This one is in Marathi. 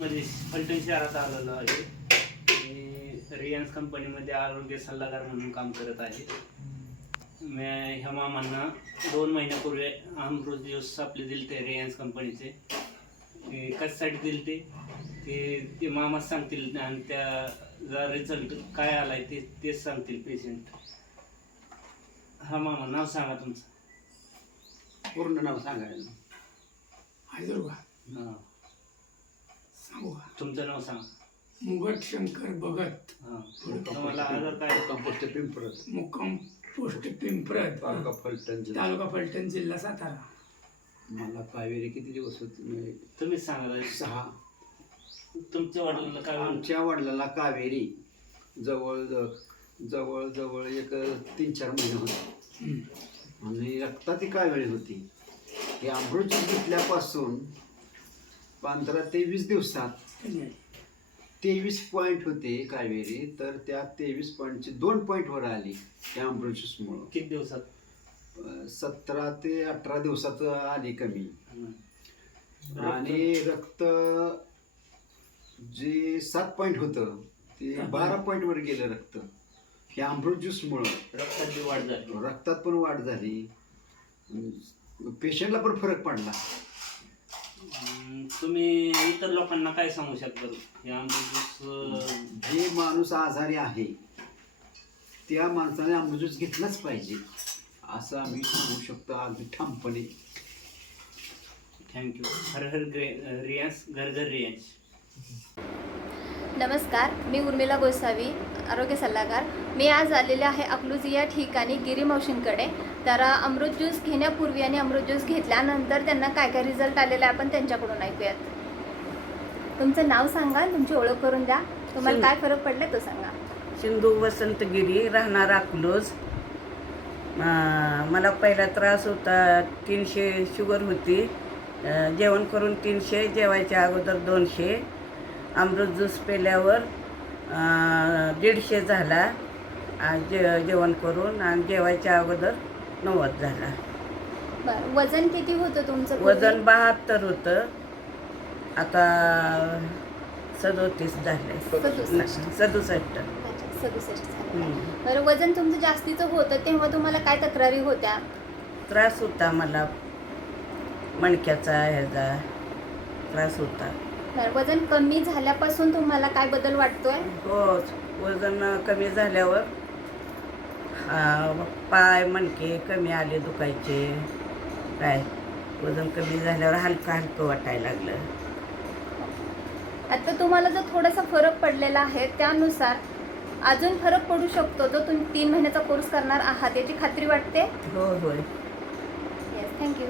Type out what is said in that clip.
मध्ये फलटण शहरात आलेलो आहे. मी रिलायन्स कंपनीमध्ये आरोग्य सल्लागार म्हणून काम करत आहे. मी ह्या मामांना 2 महिन्यापूर्वी अमृत ज्यूस आपले दिले ते रिलायन्स कंपनीचे. कशासाठी दिले ते मामाच सांगतील आणि त्याचा रिझल्ट काय आलाय तेच सांगतील पेशंट. हा मामा, नाव सांगा तुमचं. पूर्ण नाव सांगायला हायदर का हां, सांगू का? तुमचं नाव सांगा. मुगट शंकर भगत, हां, तुम्हाला आजार काय? कंपोस्ट पिंपरत, मुक्काम पोस्ट पिंपरत, तालुका फलटण जिल्हा. तालुका फलटण, जिल्हा सातारा. मला कावेरी किती दिवस होते? तुम्हीच सांगा. 6. तुमच्या वडिलांना काय? आमच्या वडिलाला कावेरी जवळ जवळ एक 3-4 महिने होते आणि रक्ताती कावेरी होती. हे अमृत घेतल्यापासून 15 ते 20 दिवसात 23 पॉईंट होते कावेरी, तर त्या 23 पॉईंटची 2 पॉईंटवर आली या अमृत ज्यूसमुळं. किती दिवसात? 17 ते 18 दिवसात आली कमी. आणि रक्त जे 7 पॉईंट होतं ते 12 पॉईंटवर गेलं रक्त. हे अमृत ज्यूसमुळं रक्ताची वाढ झाली. रक्तात पण वाढ झाली, पेशंटला पण फरक पडला. तुम्ही इतर लोकांना काय सांगू शकता? हे अमृत जे माणूस आजारी आहे त्या माणसाने अमृत ज्यूस घेतलाच पाहिजे असं आम्ही सांगू शकतो अगदी ठामपणे. थँक्यू. हर हर रियान्स, घर घर रियान्स. नमस्कार, मी उर्मिला गोसावी, आरोग्य सल्लागार. मी आज आलेले आहे अकलूज या ठिकाणी गिरी मावशींकडे. तर अमृत ज्यूस घेण्यापूर्वी आणि अमृत ज्यूस घेतल्यानंतर त्यांना काय काय रिझल्ट आलेला आहे आपण त्यांच्याकडून ऐकूयात. तुमचं नाव सांगा, तुमची ओळख करून द्या, तुम्हाला काय फरक पडला तो सांगा. सिंधू वसंतगिरी, राहणार अकलूज. मला पहिला त्रास होता 300 शुगर होती. जेवण करून 300, जेवायच्या अगोदर 200. अमृत ज्यूस पेल्यावर 150 झाला जेवण करून, आणि जेवायच्या अगोदर 90 झाला. बरं, वजन किती होतं तुमचं? वजन 72 होतं, आता 37 झालं. 67. 67 झालं. बरं, वजन तुमचं जास्तीचं होतं तेव्हा तुम्हाला काय तक्रारी होत्या? त्रास होता मला, मणक्याचा ह्याचा त्रास होता. बरं, वजन कमी झाल्यापासून तुम्हाला काय बदल वाटतोय? हो, वजन कमी झाल्यावर पाय मणके कमी आले दुखायचे. काय वजन कमी झाल्यावर हलकं वाटायला लागलं. आता तुम्हाला जो थोडासा फरक पडलेला आहे त्यानुसार अजून फरक पडू शकतो. जो तुम्ही 3 महिन्याचा कोर्स करणार आहात याची खात्री वाटते? हो होय. Yes, thank you.